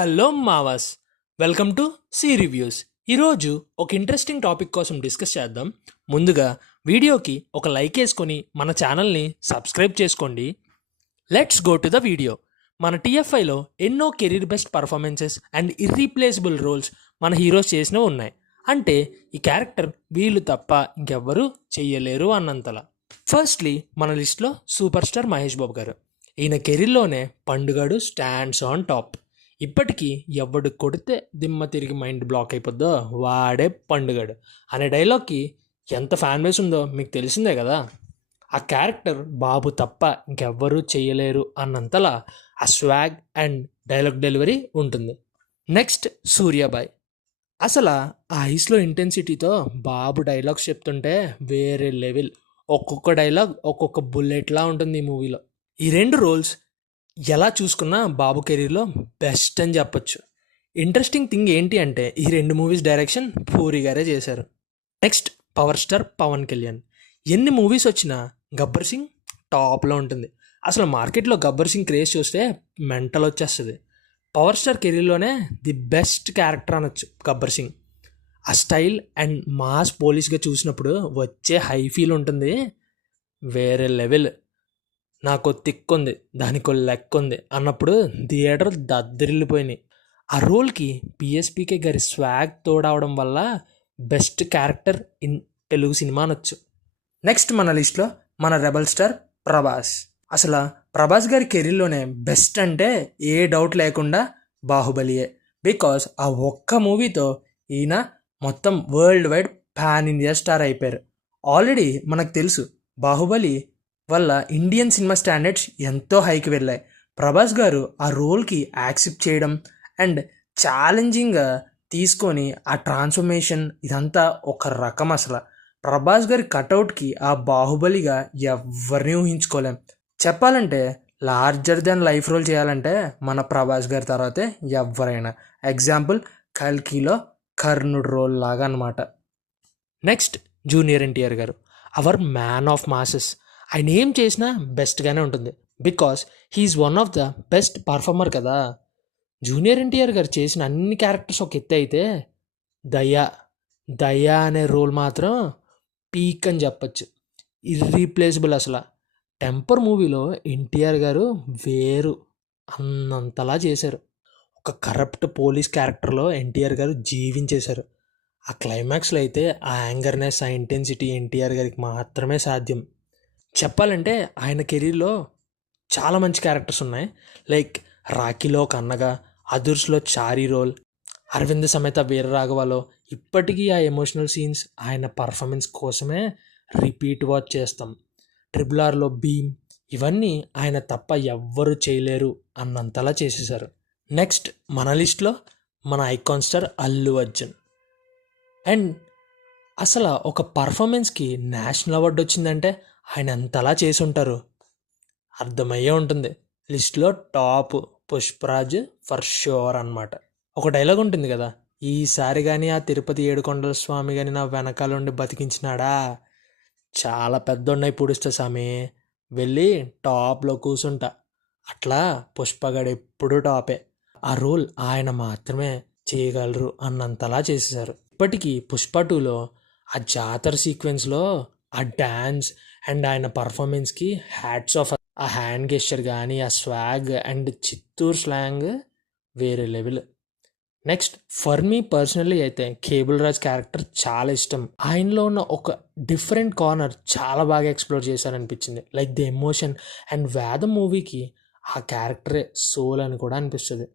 Hello మావాస్, welcome to C reviews. ఈరోజు ఒక ఇంట్రెస్టింగ్ టాపిక్ కోసం డిస్కస్ చేద్దాం. ముందుగా వీడియోకి ఒక లైక్ వేసుకొని మన ఛానల్ని సబ్స్క్రైబ్ చేసుకోండి. Let's go to the video. మన టీఎఫ్ఐలో ఎన్నో career best performances and irreplaceable roles మన హీరోస్ చేసినవి ఉన్నాయి. అంటే ఈ క్యారెక్టర్ వీళ్ళు తప్ప ఇంకెవ్వరూ చెయ్యలేరు అన్నంతలా. ఫస్ట్లీ మన లిస్ట్లో సూపర్ స్టార్ మహేష్ బాబు గారు. ఈయన కెరీర్లోనే పండుగాడు స్టాండ్స్ ఆన్ టాప్. ఇప్పటికీ ఎవడు కొడితే దిమ్మ తిరిగి మైండ్ బ్లాక్ అయిపోద్దో వాడే పండుగాడు అనే డైలాగ్కి ఎంత ఫ్యాన్ బేస్ ఉందో మీకు తెలిసిందే కదా. ఆ క్యారెక్టర్ బాబు తప్ప ఇంకెవ్వరూ చేయలేరు అన్నంతలా ఆ స్వాగ్ అండ్ డైలాగ్ డెలివరీ ఉంటుంది. నెక్స్ట్ సూర్యాబాయ్. అసలు ఆ ఐస్లో ఇంటెన్సిటీతో బాబు డైలాగ్స్ చెప్తుంటే వేరే లెవెల్. ఒక్కొక్క డైలాగ్ ఒక్కొక్క బుల్లెట్లా ఉంటుంది ఈ మూవీలో. ఈ రెండు రోల్స్ ఎలా చూసుకున్నా బాబు కెరీర్లో బెస్ట్ అని చెప్పొచ్చు. ఇంట్రెస్టింగ్ థింగ్ ఏంటి అంటే ఈ రెండు మూవీస్ డైరెక్షన్ పూరి గారే చేశారు. Next power star Pawan Kalyan. ఎన్ని మూవీస్ వచ్చినా గబ్బర్ సింగ్ టాప్లో ఉంటుంది. అసలు మార్కెట్లో గబ్బర్ సింగ్ క్రేజ్ చూస్తే మెంటల్ వచ్చేస్తుంది. పవర్ స్టార్ కెరీర్లోనే ది బెస్ట్ క్యారెక్టర్ అనొచ్చు గబ్బర్ సింగ్. ఆ స్టైల్ అండ్ మాస్ పోలీస్గా చూసినప్పుడు వచ్చే హై ఫీల్ ఉంటుంది వేరే లెవెల్. నాకు తిక్కు ఉంది, దానికో లెక్క ఉంది అన్నప్పుడు థియేటర్ దద్దరిల్లిపోయినాయి. ఆ రోల్కి పిఎస్పీకే గారి స్వాగ్ తోడవడం వల్ల best character in Telugu cinema అనొచ్చు. నెక్స్ట్ మన లిస్ట్లో మన రెబల్ స్టార్ ప్రభాస్. అసలు ప్రభాస్ గారి కెరీర్లోనే బెస్ట్ అంటే ఏ డౌట్ లేకుండా బాహుబలియే. బికాస్ ఆ ఒక్క మూవీతో ఈయన మొత్తం world wide pan India star అయిపోయారు. ఆల్రెడీ మనకు తెలుసు బాహుబలి వల్ల ఇండియన్ సినిమా స్టాండర్డ్స్ ఎంతో హైకి వెళ్ళాయి. ప్రభాస్ గారు ఆ రోల్కి యాక్సెప్ట్ చేయడం అండ్ ఛాలెంజింగ్గా తీసుకొని ఆ ట్రాన్స్ఫర్మేషన్ ఇదంతా ఒక రకం. అసలు ప్రభాస్ గారి కటౌట్కి ఆ బాహుబలిగా ఎవరిని ఊహించుకోలేం. చెప్పాలంటే లార్జర్ దాన్ లైఫ్ రోల్ చేయాలంటే మన ప్రభాస్ గారి తర్వాతే ఎవరైనా. ఎగ్జాంపుల్ కల్కిలో కర్ణుడు రోల్ లాగా అనమాట. నెక్స్ట్ జూనియర్ ఎన్టీఆర్ గారు, అవర్ మ్యాన్ ఆఫ్ మాసెస్. ఆయన ఏం చేసినా బెస్ట్గానే ఉంటుంది because he's one of the best performer కదా. జూనియర్ ఎన్టీఆర్ గారు చేసిన అన్ని క్యారెక్టర్స్ ఒక ఎత్తు అయితే దయా దయా అనే రోల్ మాత్రం పీక్ అని చెప్పచ్చు. ఇర్రీప్లేసబుల్ అసలు. టెంపర్ మూవీలో ఎన్టీఆర్ గారు వేరు అన్నంతలా చేశారు. ఒక కరప్ట్ పోలీస్ క్యారెక్టర్లో ఎన్టీఆర్ గారు జీవించేశారు. ఆ క్లైమాక్స్లో అయితే ఆ యాంగర్నెస్, ఆ ఇంటెన్సిటీ ఎన్టీఆర్ గారికి మాత్రమే సాధ్యం. చెప్పాలంటే ఆయన కెరీర్లో చాలా మంచి క్యారెక్టర్స్ ఉన్నాయి. లైక్ రాఖీలో ఒక అన్నగా, అదుర్స్లో చారీ రోల్, అరవింద్ సమేత వీరరాఘవలో ఇప్పటికీ ఆ ఎమోషనల్ సీన్స్ ఆయన పర్ఫార్మెన్స్ కోసమే రిపీట్ వాచ్ చేస్తాం. ట్రిపుల్ ఆర్లో భీమ్, ఇవన్నీ ఆయన తప్ప ఎవ్వరూ చేయలేరు అన్నంతలా చేసేశారు. నెక్స్ట్ మన లిస్ట్లో మన icon star Allu Arjun. And అసలు ఒక పర్ఫార్మెన్స్కి నేషనల్ అవార్డు వచ్చిందంటే ఆయన అంతలా చేసి ఉంటారు, అర్థమయ్యే ఉంటుంది. లిస్ట్లో టాప్ పుష్పరాజ్ ఫర్ ష్యూర్ అనమాట. ఒక డైలాగ్ ఉంటుంది కదా, ఈసారి కానీ ఆ తిరుపతి ఏడుకొండల స్వామి కానీ నా వెనకాల ఉండి బతికించినాడా, చాలా పెద్దోడినై పుడుస్తా స్వామి, వెళ్ళి టాప్లో కూర్చుంటా. అట్లా పుష్పగాడు ఎప్పుడూ టాపే. ఆ రోల్ ఆయన మాత్రమే చేయగలరు అన్నంతలా చేసేసారు. ఇప్పటికీ పుష్ప 2లో ఆ జాతర సీక్వెన్స్లో ఆ డ్యాన్స్ అండ్ ఆయన పర్ఫార్మెన్స్కి హ్యాట్స్ ఆఫ్. ఆ హ్యాండ్ గెస్చర్ కానీ ఆ స్వాగ్ అండ్ చిత్తూరు స్లాంగ్ వేరే level. Next for me personally అయితే కేబుల్ రాజ్ క్యారెక్టర్ చాలా ఇష్టం. ఆయనలో ఉన్న ఒక డిఫరెంట్ కార్నర్ చాలా బాగా ఎక్స్ప్లోర్ చేశారనిపించింది. Like the emotion and Vedam మూవీకి ఆ క్యారెక్టరే సోల్ అని కూడా అనిపిస్తుంది.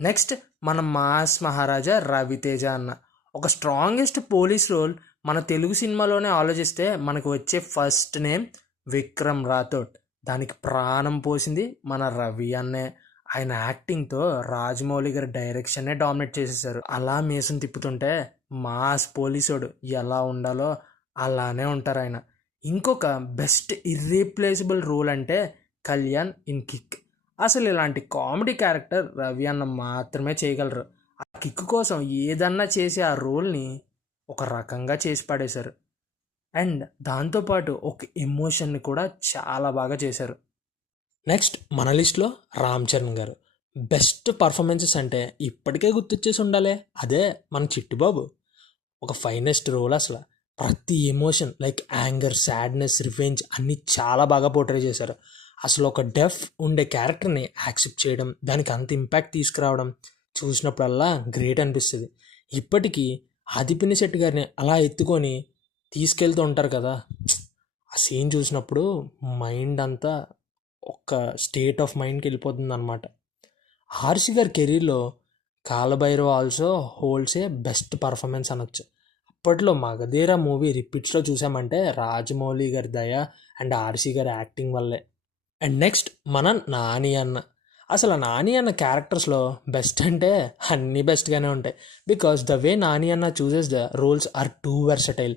నెక్స్ట్ మన మాస్ మహారాజా రవితేజ అన్న. ఒక స్ట్రాంగెస్ట్ పోలీస్ రోల్ మన తెలుగు సినిమాలోనే ఆలోచిస్తే మనకు వచ్చే ఫస్ట్ నేమ్ విక్రమ్ రాథోడ్. దానికి ప్రాణం పోసింది మన రవి అన్నే. ఆయన యాక్టింగ్తో రాజమౌళి గారి డైరెక్షన్నే డామినేట్ చేసేసారు. అలా మీసం తిప్పుతుంటే మాస్ పోలీసోడు ఎలా ఉండాలో అలానే ఉంటారు ఆయన. ఇంకొక బెస్ట్ ఇర్రీప్లేసబుల్ రోల్ అంటే కళ్యాణ్ ఇన్ కిక్. అసలు ఇలాంటి కామెడీ క్యారెక్టర్ రవి అన్న మాత్రమే చేయగలరు. ఆ కిక్ కోసం ఏదన్నా చేసి ఆ రోల్ని ఒక రకంగా చేసి పడేశారు. అండ్ దాంతోపాటు ఒక ఎమోషన్ని కూడా చాలా బాగా చేశారు. నెక్స్ట్ మన లిస్ట్లో రామ్ చరణ్ గారు. బెస్ట్ పర్ఫార్మెన్సెస్ అంటే ఇప్పటికే గుర్తొచ్చేసి ఉండాలి, అదే మన చిట్టిబాబు. ఒక ఫైనెస్ట్ రోల్ అసలు. ప్రతి emotion like anger, sadness, revenge అన్నీ చాలా బాగా పోర్ట్రే చేశారు. అసలు ఒక డెఫ్ ఉండే క్యారెక్టర్ని యాక్సెప్ట్ చేయడం, దానికి అంత ఇంపాక్ట్ తీసుకురావడం చూసినప్పుడల్లా గ్రేట్ అనిపిస్తుంది. ఇప్పటికీ ఆదిపినిశెట్టి గారిని అలా ఎత్తుకొని తీసుకెళ్తూ ఉంటారు కదా, ఆ సీన్ చూసినప్పుడు మైండ్ అంతా ఒక స్టేట్ ఆఫ్ మైండ్కి వెళ్ళిపోతుంది అనమాట. ఆర్సి గారి కెరీర్లో కాలభైరవ ఆల్సో హోల్డ్స్ ఏ బెస్ట్ పర్ఫార్మెన్స్ అనొచ్చు. అప్పట్లో మగధీర మూవీ రిపీట్స్లో చూసామంటే రాజమౌళి గారి దయ అండ్ ఆర్సి గారి యాక్టింగ్ వల్లే. అండ్ నెక్స్ట్ మన నాని అన్న. అసలు నాని అన్న క్యారెక్టర్స్లో బెస్ట్ అంటే అన్నీ బెస్ట్గానే ఉంటాయి. బికాస్ ద వే నాని అన్న chooses the roles are too versatile.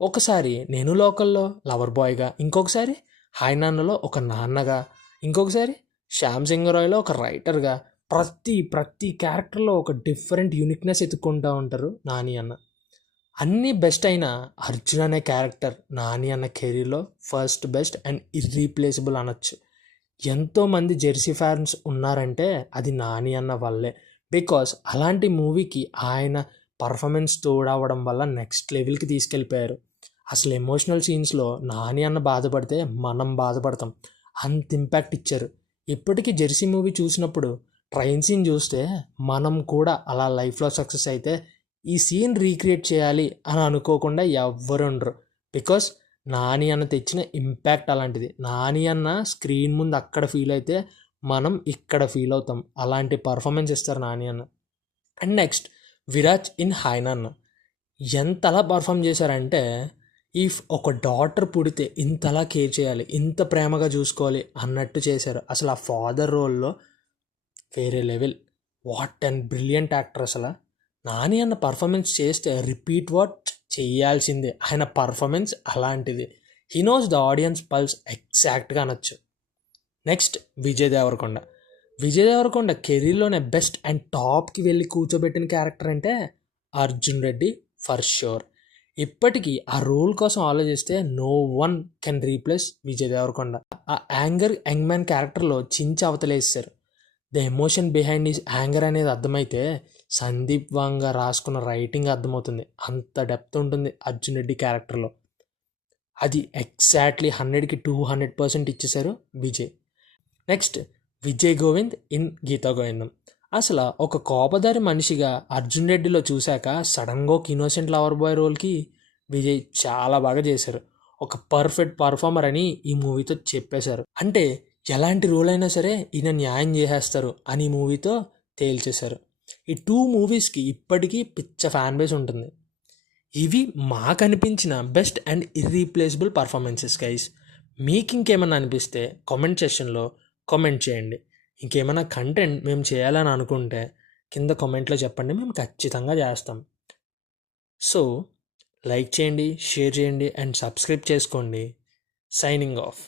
ఒకసారి నేను లోకల్లో లవర్ బాయ్గా, ఇంకొకసారి హాయ్ నాన్నలో ఒక నాన్నగా, ఇంకొకసారి శ్యామ్ సింగరాయ్లో ఒక రైటర్గా, ప్రతి క్యారెక్టర్లో ఒక డిఫరెంట్ యూనిక్నెస్ ఎత్తుక్కుంటూ ఉంటారు నాని అన్న. అన్నీ బెస్ట్ అయిన అర్జున్ అనే క్యారెక్టర్ నాని అన్న కెరీర్లో ఫస్ట్ బెస్ట్ అండ్ ఇర్రీప్లేసబుల్ అనొచ్చు. ఎంతోమంది జెర్సీ ఫ్యాన్స్ ఉన్నారంటే అది నాని అన్న వల్లే. బికాస్ అలాంటి మూవీకి ఆయన పర్ఫార్మెన్స్ తోడవడం వల్ల నెక్స్ట్ లెవెల్కి తీసుకెళ్ళిపోయారు. అసలు ఎమోషనల్ సీన్స్లో నాని అన్న బాధపడితే మనం బాధపడతాం, అంత ఇంపాక్ట్ ఇచ్చారు. ఇప్పటికీ జెర్సీ మూవీ చూసినప్పుడు ట్రైన్ సీన్ చూస్తే మనం కూడా అలా లైఫ్లో సక్సెస్ అయితే ఈ సీన్ రీక్రియేట్ చేయాలి అని అనుకోకుండా ఎవ్వరు ఉండరు. బికాస్ నాని అన్న తెచ్చిన ఇంపాక్ట్ అలాంటిది. నాని అన్న స్క్రీన్ ముందు అక్కడ ఫీల్ అయితే మనం ఇక్కడ ఫీల్ అవుతాం. అలాంటి పర్ఫార్మెన్స్ ఇస్తారు నాని అన్న. అండ్ నెక్స్ట్ విరాజ్ ఇన్ హాయ్నాన్న ఎంతలా పర్ఫామ్ చేశారంటే, ఇఫ్ ఒక డాటర్ పుడితే ఇంతలా కేర్ చేయాలి, ఇంత ప్రేమగా చూసుకోవాలి అన్నట్టు చేశారు. అసలు ఆ ఫాదర్ రోల్లో వేరే level. What and brilliant actor అసలు. నాని అన్న పర్ఫార్మెన్స్ చేస్తే రిపీట్ వాట్ చేయాల్సిందే. ఆయన పర్ఫార్మెన్స్ అలాంటిది. He knows the audience pulse ఎగ్జాక్ట్గా అనొచ్చు. నెక్స్ట్ విజయ్ దేవరకొండ. విజయ్ దేవరకొండ కెరీర్లోనే బెస్ట్ అండ్ టాప్కి వెళ్ళి కూర్చోబెట్టిన క్యారెక్టర్ అంటే అర్జున్ రెడ్డి ఫర్ ష్యూర్. ఇప్పటికీ ఆ రోల్ కోసం ఆలోచిస్తే no one can replace Vijay Deverakonda. ఆ యాంగర్ యంగ్ మ్యాన్ క్యారెక్టర్లో చించి అవతలేసారు. The emotion behind is anger అనేది అర్థమైతే సందీప్ వాంగా రాసుకున్న రైటింగ్ అర్థమవుతుంది. అంత డెప్త్ ఉంటుంది అర్జున్ రెడ్డి క్యారెక్టర్లో. అది ఎగ్జాక్ట్లీ 100కి 200% ఇచ్చేశారు విజయ్. నెక్స్ట్ విజయ్ గోవింద్ ఇన్ గీతా గోవిందం. అసలు ఒక కోపదారి మనిషిగా అర్జున్ రెడ్డిలో చూశాక సడన్గా ఒక ఇన్నోసెంట్ లవర్ బాయ్ రోల్కి విజయ్ చాలా బాగా చేశారు. ఒక పర్ఫెక్ట్ పర్ఫార్మర్ అని ఈ మూవీతో చెప్పేశారు. అంటే ఎలాంటి రోల్ అయినా సరే ఈయన న్యాయం చేసేస్తారు అని ఈ మూవీతో తేల్చేశారు. ఈ 2 మూవీస్కి ఇప్పటికీ పిచ్చ ఫ్యాన్ బేస్ ఉంటుంది. ఇవి మాకు అనిపించిన best and irreplaceable performances guys. మీకు ఇంకేమన్నా అనిపిస్తే కామెంట్ సెక్షన్లో కామెంట్ చేయండి. ఇంకేమైనా కంటెంట్ మేము చేయాలని అనుకుంటే కింద కామెంట్లో చెప్పండి, మేము ఖచ్చితంగా చేస్తాం. సో లైక్ చేయండి, షేర్ చేయండి అండ్ సబ్స్క్రైబ్ చేసుకోండి. Signing off.